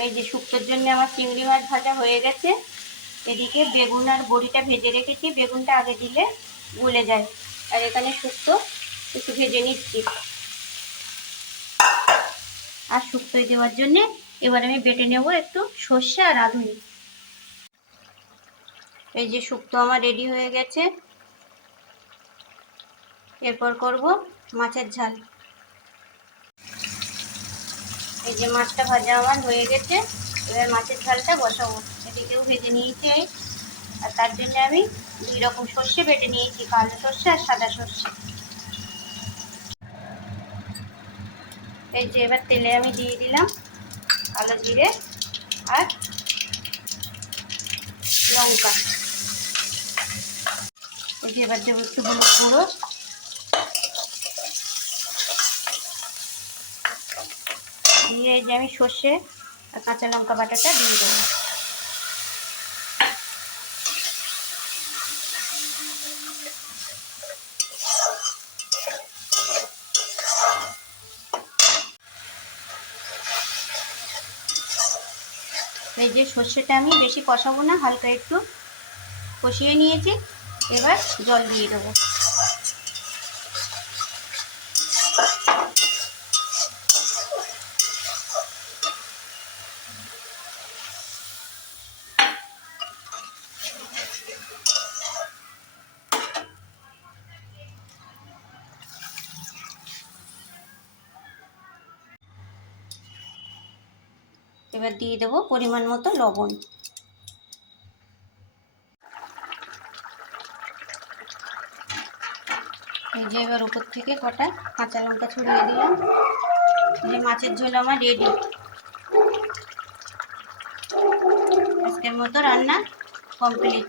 এই যে শুক্তোর জন্য আমার চিংড়ি মাছ ভাজা হয়ে গেছে। এদিকে বেগুন আর বড়িটা ভেজে রেখেছি, বেগুনটা আগে দিলে গলে যায়। আর এখানে শুক্তো একটু ভেজে নিচ্ছি। আর শুক্তোয় দেওয়ার জন্য এবার আমি বেটে নেব একটু সর্ষে আর রাঁধুনি। এই যে শুক্তো আমার রেডি হয়ে গেছে। এরপর করব মাছের ঝাল। এই যে মাছটা ভাজা আমার হয়ে গেছে, এবার মাছের ঝালটা বসাবো। এদিকেও ভেজে নিয়েছি আর তার জন্য আমি 2 রকম সর্ষে বেটে নিয়েছি, কালো সর্ষে আর সাদা সর্ষে। এই যে এবার তেলে আমি দিয়ে দিলাম কালো জিরে আর লঙ্কা। এই যে এবার দেবো একটু হলুদ গুঁড়ো, দিয়ে এই যে আমি সর্ষে আর কাঁচা লঙ্কা বাটাটা দিয়ে দেবো। এই যে সর্ষেটা আমি বেশি কষাবো না, হালকা একটু কষিয়ে নিয়েছি। এবার জল দিয়ে দেবো। এবার দিয়ে দেবো পরিমাণ মতো লবণ। এই যে এবার উপর থেকে কটা কাঁচা লঙ্কা ছড়িয়ে দিলাম। যে মাছের ঝোল আমার রেডি। আজকের মতো রান্না কমপ্লিট।